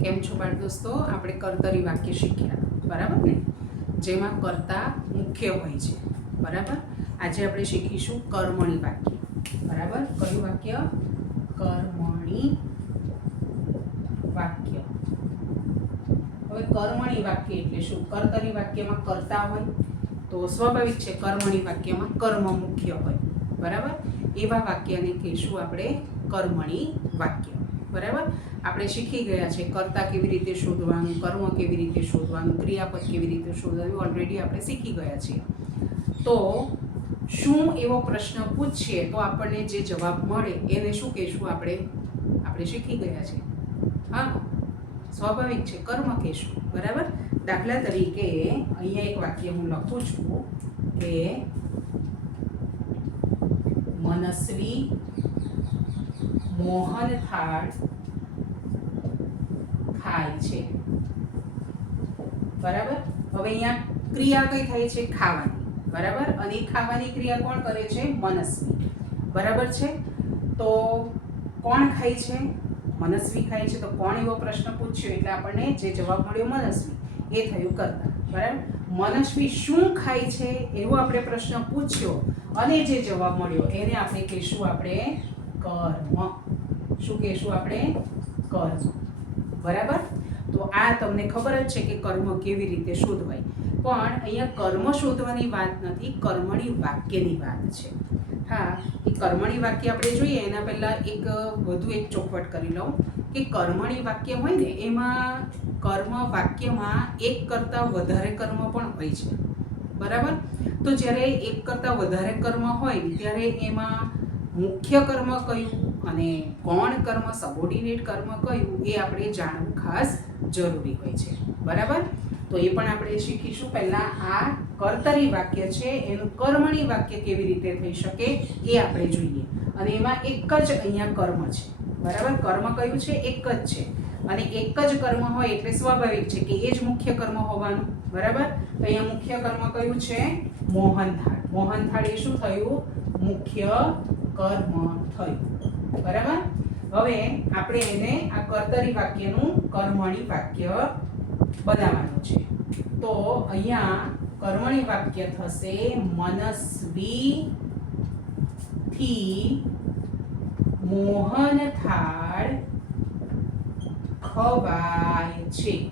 કેમ છો બાળ દોસ્તો? આપણે કર્તરી વાક્ય શીખ્યા. બરાબર ને? જેમાં કર્તા મુખ્ય હોય છે. બરાબર? આજે આપણે શીખીશું કર્મણી વાક્ય. બરાબર? કયું વાક્ય? કર્મણી વાક્ય. હવે કર્મણી વાક્ય એટલે શું? કર્તરી વાક્યમાં કર્તા હોય તો સ્વાભાવિક છે કર્મણી વાક્યમાં કર્મ મુખ્ય હોય. બરાબર? એવા વાક્યને કહીશું આપણે કર્મણી વાક્ય. બરાબર? આપણે શીખી ગયા છે કર્તા કેવી રીતે શોધવાનું, કર્મ કેવી રીતે શોધવાનું, ક્રિયાપદ કેવી રીતે શોધવાનું ઓલરેડી આપણે શીખી ગયા છીએ. તો શું એવો પ્રશ્ન પૂછીએ તો આપણને જે જવાબ મળે એને શું કહેશું આપણે? આપણે શીખી ગયા છે. હા? સ્વાભાવિક છે. કર્મ કહેશું. બરાબર? દાખલા તરીકે અહીંયા એક વાક્ય હું લખું છું કે મનસ્વી મોહન થાળ ખાય છે. બરાબર? હવે અહીંયા ક્રિયા કઈ થાય છે? ખાવાની. બરાબર? અને ખાવાની ક્રિયા કોણ કરે છે? મનસ્વી. બરાબર છે? તો કોણ ખાય છે? મનસ્વી ખાય છે. તો કોણ એવો પ્રશ્ન પૂછ્યો? એટલે આપણને જે જવાબ મળ્યો મનસ્વી. એ થયું કરતા. બરાબર? મનસ્વી શું ખાય છે? એવો આપણે પ્રશ્ન પૂછ્યો. અને જે જવાબ મળ્યો, એને આપણે કહીશું આપણે કર્મ. શું કહેશું આપણે? કર્મ. બરાબર? તો આ તમને ખબર જ છે કે કર્મ કેવી રીતે શોધવાય. પણ અહીંયા કર્મ શોધવાની વાત નથી, કર્મણી વાક્યની વાત છે. હા, એ કર્મણી વાક્ય આપણે જોઈએ, એના પહેલાં એક વધુ એક ચોખવટ કરી લઉં કે કર્મણી વાક્ય હોય ને, એમાં કર્મ વાક્યમાં એક કરતાં વધારે કર્મ પણ હોય છે. બરાબર? તો જ્યારે એક કરતાં વધારે કર્મ હોય, ત્યારે એમાં મુખ્ય કર્મ કયું અને કોણ કર્મ સબોર્ડિનેટ કર્મ કયું એ આપણે જાણવું ખાસ જરૂરી હોય છે. બરાબર? તો એ પણ આપણે શીખીશું. પહેલાં આ કર્તરી વાક્ય છે, એનું કર્મણી વાક્ય કેવી રીતે થઈ શકે એ આપણે જોઈએ. અને એમાં એક જ અહીંયા કર્મ છે. બરાબર? કર્મ કયું છે? એક જ છે. અને એક જ કર્મ હોય એટલે સ્વાભાવિક છે કે એ જ મુખ્ય કર્મ હોવાનું, બરાબર? તો અહીંયા મુખ્ય કર્મ કયું છે? મોહનથાળ. મોહનથાળ એ શું થયું? મુખ્ય કર્મ થયું. બરાબર? હવે આપણે એને આ કર્તરી વાક્યનું કર્મણી વાક્ય બનાવવાનું છે. તો અહીંયા કર્મણી વાક્ય થશે મનસ્વી થી મોહન થાળ ખવાય છે.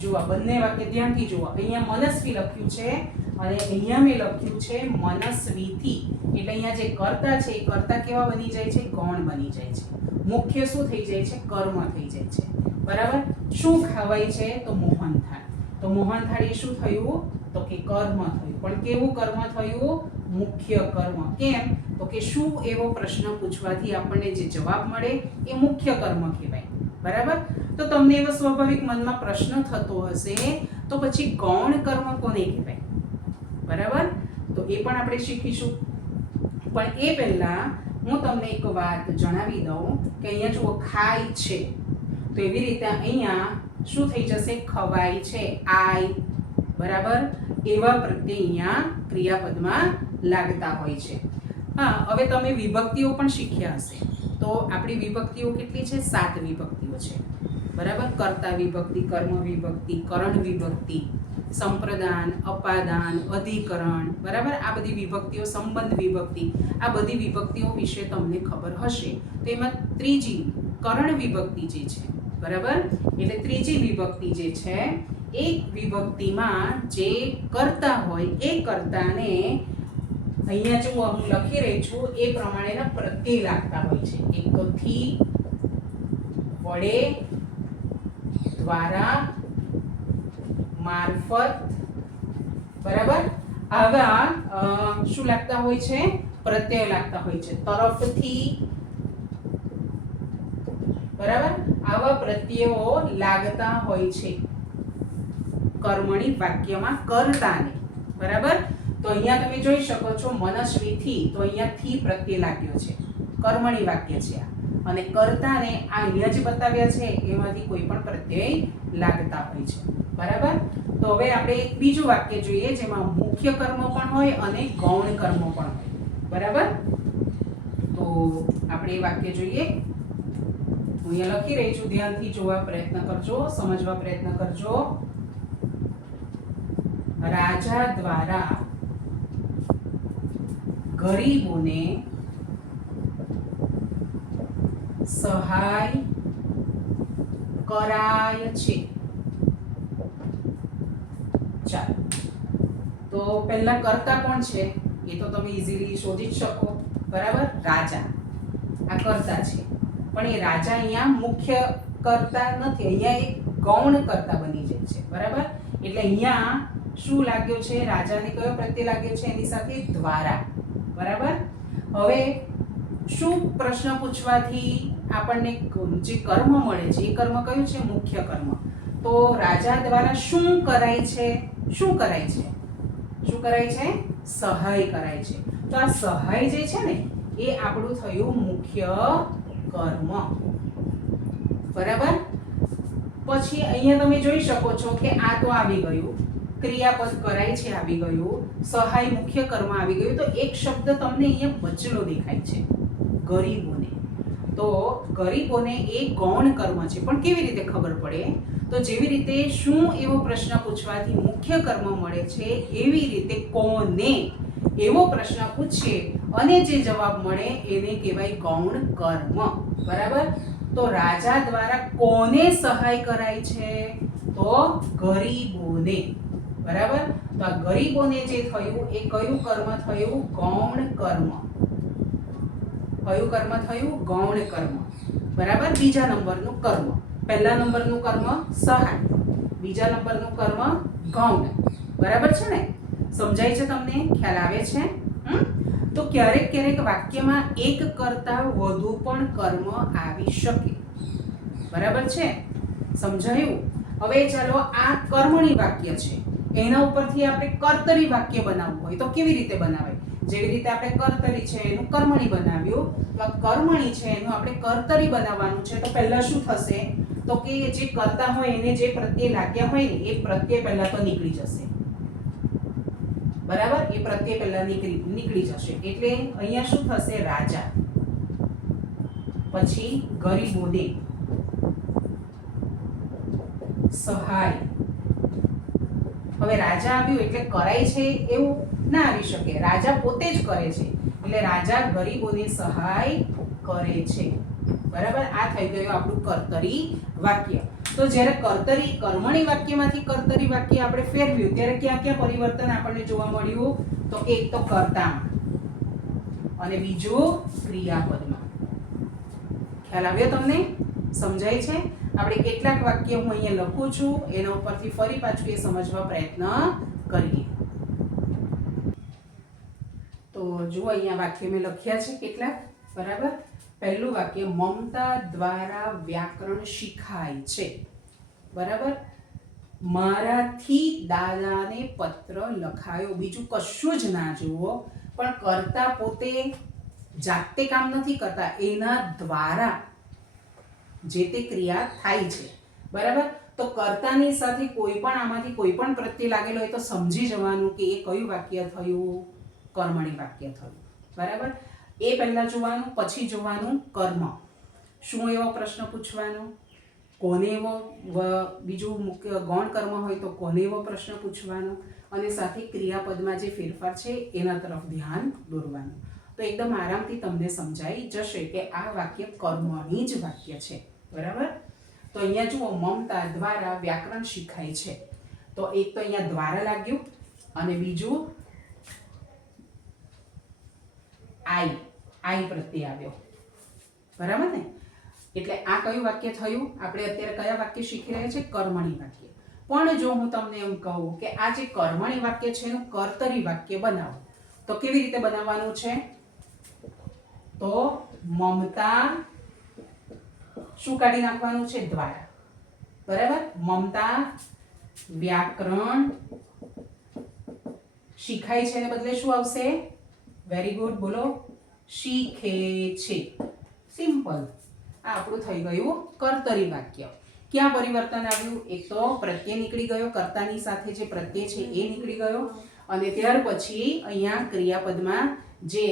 જુઓ, બંને વાક્ય ધ્યાનથી જુઓ. અહીંયા મનસ્વી લખ્યું છે અને અહીંયા મેં લખ્યું છે મનસ્વીથી. એટલે અહીંયા જે કર્તા છે, એ કર્તા કેવા બની જાય છે? ગૌણ બની જાય છે. મુખ્ય શું થઈ જાય છે? કર્મ થઈ જાય છે. બરાબર? શું ખાવાય છે? તો મોહનથાળ. તો મોહનથાળ એ શું થયું? તો કે કર્મ થયું. પણ કેવું કર્મ થયું? મુખ્ય કર્મ કેમ? તો કે શું એવો પ્રશ્ન પૂછવાથી આપણને જે જવાબ મળે એ મુખ્ય કર્મ કહેવાય. બરાબર? તો તમને એવો સ્વાભાવિક મનમાં પ્રશ્ન થતો હશે, તો પછી ગૌણ કર્મ કોને કહેવાય? બરાબર? તો એ પણ આપણે શીખીશું. પણ એ પહેલા હું તમને એક વાત જણાવી દઉં કે અહીંયા જુઓ ખાય છે. તો એવી રીતે અહીંયા શું થઈ જશે? ખવાય છે. આય બરાબર? એવા પ્રત્યે અહીંયા ક્રિયાપદમાં લાગતા હોય છે. હા, હવે તમે વિભક્તિઓ પણ શીખ્યા હશે. તો આપણી વિભક્તિઓ કેટલી છે? સાત વિભક્તિઓ છે. બરાબર? કર્તા વિભક્તિ, કર્મ વિભક્તિ, કરણ વિભક્તિ, સંપ્રદાન, અપાદાન, અધિકરણ. બરાબર? આ બધી વિભક્તિઓ, સંબંધ વિભક્તિ, આ બધી વિભક્તિઓ વિશે તમને ખબર હશે. તો એમાં ત્રીજી કરણ વિભક્તિ જે છે, બરાબર? એટલે ત્રીજી વિભક્તિ જે છે, એક વિભક્તિમાં જે કરતા હોય, એ કર્તાને અહીંયા જો હું લખી રહી છું, એ પ્રમાણેના પ્રત્યય લાગતા હોય છે. એક તો થી વડે દ્વારા મારફત, બરાબર? આવા શું લાગતા હોય છે? પ્રત્યય લાગતા હોય છે. તરફથી, બરાબર? આવા પ્રત્યયો લાગતા હોય છે. કર્મણી વાક્યમાં કરતાને. બરાબર? તો અહીંયા તમે જોઈ શકો છો મનસ્વીથી, તો અહીંયા થી પ્રત્યે લાગ્યો છે. કર્મણી વાક્ય છે આ. અને કર્તાને આ અહીંયા જે બતાવ્યા છે, એમાંથી કોઈ પણ પ્રત્યય લાગતા હોય છે. બરાબર? તો હવે આપણે એક બીજું વાક્ય જોઈએ, જેમાં મુખ્ય કર્મ પણ હોય અને ગૌણ કર્મ પણ હોય. બરાબર? તો આપણે એ વાક્ય જોઈએ. હું અહીંયા લખી રહી છું, ધ્યાનથી જોવા પ્રયત્ન કરજો, સમજવા પ્રયત્ન કરજો. રાજા દ્વારા ગરીબોને સહાય કરાય છે. ચાલો. તો પહેલા કરતા કોણ છે? એ તો તમે ઇઝીલી શોધી જ શકો. બરાબર? રાજા. આ કરતા છે. પણ એ રાજા અહીંયા મુખ્ય કરતા નથી. અહીંયા એક ગૌણ કરતા બની જાય છે. બરાબર? એટલે અહીંયા શું લાગ્યો છે? રાજાને કયો પ્રત્યે લાગ્યો છે? એની સાથે દ્વારા. બરાબર? હવે શું પ્રશ્ન પૂછવાથી આપણને જે કર્મ મળે છે, એ કર્મ કયું છે? મુખ્ય કર્મ. તો રાજા દ્વારા શું કરાય છે? શું કરાય છે? શું કરાય છે? સહાય કરાય છે. તો આ સહાય જે છે ને, એ આપણું થયું મુખ્ય કર્મ. બરાબર? પછી અહીંયા તમે જોઈ શકો છો કે આ તો આવી ગયું. ક્રિયાપદ કરાય છે આવી ગયું, સહાય મુખ્ય કર્મ આવી ગયું, તો એક શબ્દ તમને અહીંયા બચલો દેખાય છે, ગરીબોને. તો ગરીબોને એ ગૌણ કર્મ છે. પણ કેવી રીતે ખબર પડે? તો જેવી રીતે શું એવો પ્રશ્ન પૂછવાથી મુખ્ય કર્મ મળે છે, એવી રીતે કોને? એવો પ્રશ્ન પૂછીએ અને જે જવાબ મળે એને કહેવાય ગૌણ કર્મ. બરાબર? તો રાજા દ્વારા કોને સહાય કરાય છે? તો ગરીબોને. બરાબર? તો આ ગરીબોને જે થયું, એ કયું કર્મ થયું? ગૌણ કર્મ. કયું કર્મ થયું? ગૌણ કર્મ. બરાબર? બીજા નંબરનું કર્મ. પહેલા નંબરનું કર્મ સહાય. બીજા નંબરનું કર્મ ગૌણ. બરાબર છે ને? સમજાય છે તમને? ખ્યાલ આવે છે? તો ક્યારેક ક્યારેક વાક્યમાં એક કરતા વધુ પણ કર્મ આવી શકે. બરાબર છે? સમજાયું? હવે ચાલો આ કર્મણી વાક્ય છે. એના ઉપરથી આપણે કર્તરી વાક્ય બનાવવું હોય તો કેવી રીતે બનાવાય? જેવી રીતે આપણે કર્તરી છે, એનું કર્મણી બનાવ્યું, તો કર્મણી છે, એનું આપણે કર્તરી બનાવવાનું છે, તો પહેલા શું થશે? તો કે જે કરતા હોય, એને જે પ્રત્યે લાગ્યા હોય ને, એ પ્રત્યય પહેલા તો નીકળી જશે. બરાબર? એ પ્રત્યય પહેલા નીકળી નીકળી જશે. એટલે અહીંયા શું થશે? રાજા. પછી ગરીબોને સહાય. હવે રાજા આવ્યું એટલે કરાય છે એવું ના આવી શકે. રાજા પોતે જ કરે છે. એટલે રાજા ગરીબોને સહાય કરે છે. બરાબર? આ થઈ ગયું આપણું કર્તરી વાક્ય. તો જ્યારે કર્તરી, કર્મણી વાક્યમાંથી કર્તરી વાક્ય આપણે ફેરવ્યું, ત્યારે ક્યાં ક્યાં પરિવર્તન આપણને જોવા મળ્યું? તો એક તો કર્તા. અને બીજું ક્રિયાપદમાં. ખ્યાલ આવ્યો તમને? સમજાય છે? આપણે કેટલાક વાક્ય હું અહીંયા લખું છું, એના ઉપરથી ફરી પાછું એ સમજવા પ્રયત્ન કરીએ. તો જુઓ અહીંયા વાક્ય મેં લખ્યા છે કેટલાક બરાબર? પહેલું વાક્ય, મમતા દ્વારા વ્યાકરણ શીખાય છે. બરાબર? મારાથી દાદાને પત્ર લખાયો. બીજું કશું જ ના જુઓ, પણ કરતા પોતે જાતે કામ નથી કરતા. એના દ્વારા જે તે ક્રિયા થાય છે. બરાબર? તો કર્તાની સાથે કોઈ પણ આમાંથી કોઈ પણ પ્રત્યે લાગેલો હોય તો સમજી જવાનું કે એ કયું વાક્ય થયું? કર્મણી વાક્ય થયું. બરાબર? એ પહેલાં જોવાનું, પછી જોવાનું કર્મ. શું એવો પ્રશ્ન પૂછવાનો? કોને એવો બીજું મુખ્ય ગૌણ કર્મ હોય તો કોને એવો પ્રશ્ન પૂછવાનો? અને સાથે ક્રિયાપદમાં જે ફેરફાર છે, એના તરફ ધ્યાન દોરવાનું. તો એકદમ આરામથી તમને સમજાઈ જશે કે આ વાક્ય કર્મની જ વાક્ય છે. બરાબર? તો અહીંયા જુઓ, મમતા દ્વારા વ્યાકરણ શીખાય છે. તો એક તો અહીંયા દ્વારા લાગ્યું અને બીજું આઈ. આઈ પ્રત્યે આવ્યો. બરાબર ને? એટલે આ કયું વાક્ય થયું? આપણે અત્યારે કયા વાક્ય શીખી રહ્યા છે કર્મણી વાક્ય. પણ જો હું તમને એમ કહું કે આ જે કર્મણી વાક્ય છે, એનું કર્તરી વાક્ય બનાવો. તો કેવી રીતે બનાવવાનું છે? તો મમતા શું કાઢી નાખવાનું છે? દ્વારા. બરાબર? મમતા વ્યાકરણ શીખાય છે ને બદલે શું આવશે? વેરી ગુડ બોલો. શીખે છે. સિમ્પલ આ આપણું થઈ ગયું કર્તરી વાક્ય. ક્યાં પરિવર્તન આવ્યું? એક તો પ્રત્યય નીકળી ગયો, કર્તાની સાથે જે પ્રત્યય છે એ નીકળી ગયો. અને ત્યાર પછી અહીંયા ક્રિયાપદમાં જે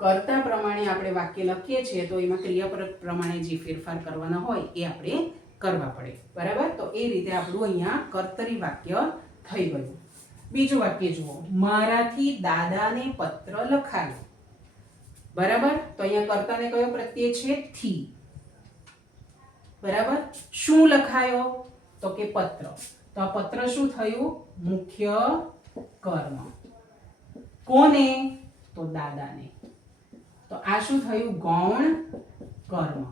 કરતા પ્રમાણે આપણે વાક્ય લખીએ છીએ, તો એમાં ક્રિયાપદ પ્રમાણે જે ફેરફાર કરવાના હોય એ આપણે કરવા પડે. બરાબર? તો એ રીતે આપણું અહીંયા કર્તરી વાક્ય થઈ ગયું. બીજું વાક્ય જુઓ. મારાથી દાદાને પત્ર લખાયો. બરાબર? તો અહીંયા કર્તાને કયો પ્રત્યય છે? થી. બરાબર? શું લખાયો? તો કે પત્ર. તો આ પત્ર શું થયું? મુખ્ય કર્મ. કોને? તો દાદાને. તો આ શું થયું? ગૌણ કર્મ.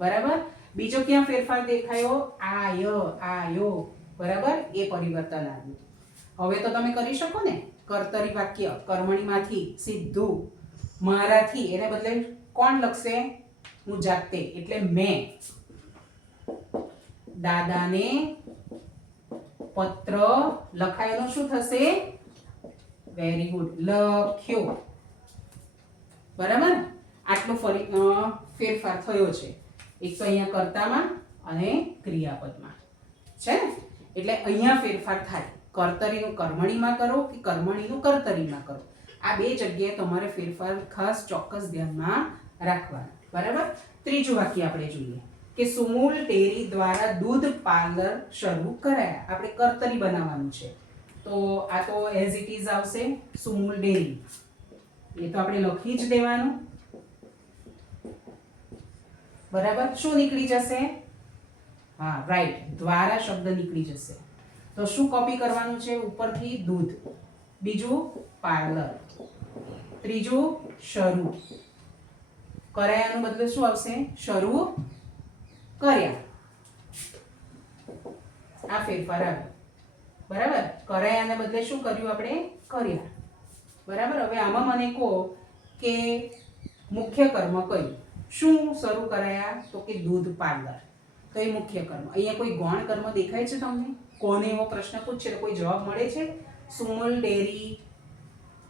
બરાબર? બીજો ક્યાં ફેરફાર દેખાયો? આય, આયો. બરાબર? એ પરિવર્તન આવ્યું. હવે તો તમે કરી શકો ને? કર્તરી વાક્ય, કર્મણીમાંથી સીધું મારાથી, એને બદલે કોણ લખશે? હું જાતે, એટલે મેં. દાદાને પત્ર લખાયેલો શું થશે? વેરી ગુડ લખ્યો. બરાબર? આટલો ફરી ફેરફાર થયો છે. એક તો અહીંયા કર્તામાં અને ક્રિયાપદમાં. છે ને? એટલે અહીંયા ફેરફાર થાય. કર્તરીનું કર્મણીમાં કરો કે કર્મણીનું કર્તરીમાં કરો? આ બે જગ્યાએ તમારે ફેરફાર ખાસ ચોક્કસ ધ્યાનમાં રાખવાના. બરાબર? ત્રીજું વાક્ય આપણે જોઈએ કે સુમૂલ ડેરી દ્વારા દૂધ પાર્લર શરૂ કરાયા. આપણે કર્તરી બનાવવાનું છે. તો આ તો એઝ ઇટ ઇઝ આવશે. સુમૂલ ડેરી. એ તો આપણે લખી જ દેવાનું. બરાબર? શું નીકળી જશે? હા રાઈટ દ્વારા શબ્દ નીકળી જશે. તો શું કોપી કરવાનું છે? ઉપરથી દૂધ. બીજું પાર્લર ત્રીજું શરૂ. કરાયાનું બદલે શું આવશે? શરૂ કર્યા. આ ફેરફાર આવ્યો. બરાબર? કરાયાને બદલે શું કર્યું આપણે? કર્યા. બરાબર? હવે આમાં મને કહો કે મુખ્ય કર્મ કયું? શું શરૂ કરાયા? તો કે દૂધ પાર્લર. તો એ મુખ્ય કર્મ. અહીંયા કોઈ ગૌણ કર્મ દેખાય છે તમને? કોને એવો પ્રશ્ન પૂછશે તો કોઈ જવાબ મળે છે? સુમલ ડેરી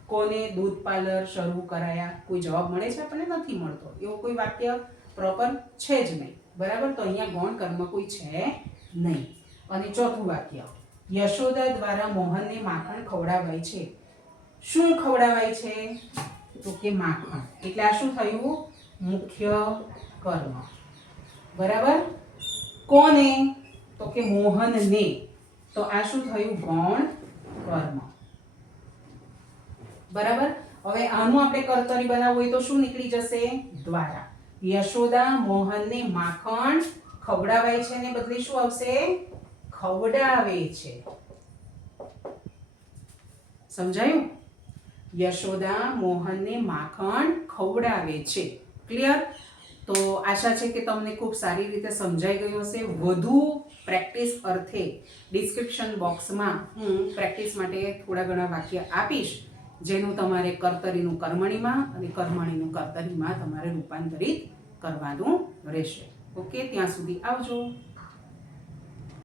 કોને દૂધ પાર્લર શરૂ કરાયા? કોઈ જવાબ મળે છે આપણને? નથી મળતો. એવો કોઈ વાક્ય પ્રોપર છે જ નહીં. બરાબર? તો અહીંયા ગૌણ કર્મ કોઈ છે નહીં. અને ચોથું વાક્ય. યશોદા દ્વારા મોહનને માખણ ખવડાવાય છે. શું ખવડાવાય છે? તો કે માખણ. એટલે આ શું થયું? મુખ્ય કર્મ. બરાબર? કોને? તો કે મોહનને. તો આ શું થયું? ગૌણ કર્મ. બરાબર? હવે આનું આપણે કર્તરી બનાવવું હોય તો શું નીકળી જશે? દ્વારા. યશોદા મોહનને માખણ ખવડાવાય છે ને બદલે શું આવશે? ખવડાવે છે. સમજાયું? યશોદા મોહનને માખણ ખવડાવે છે. ક્લિયર તો આશા છે કે તમને ખૂબ સારી રીતે સમજાઈ ગયું હશે. વધુ પ્રેક્ટિસ અર્થે ડિસ્ક્રિપ્શન બોક્સમાં હું પ્રેક્ટિસ માટે થોડા ઘણા વાક્ય આપીશ, જેનું તમારે કર્તરીનું કર્મણીમાં અને કર્મણીનું કર્તરીમાં તમારે રૂપાંતરિત કરવાનું રહેશે. ઓકે ત્યાં સુધી આવજો.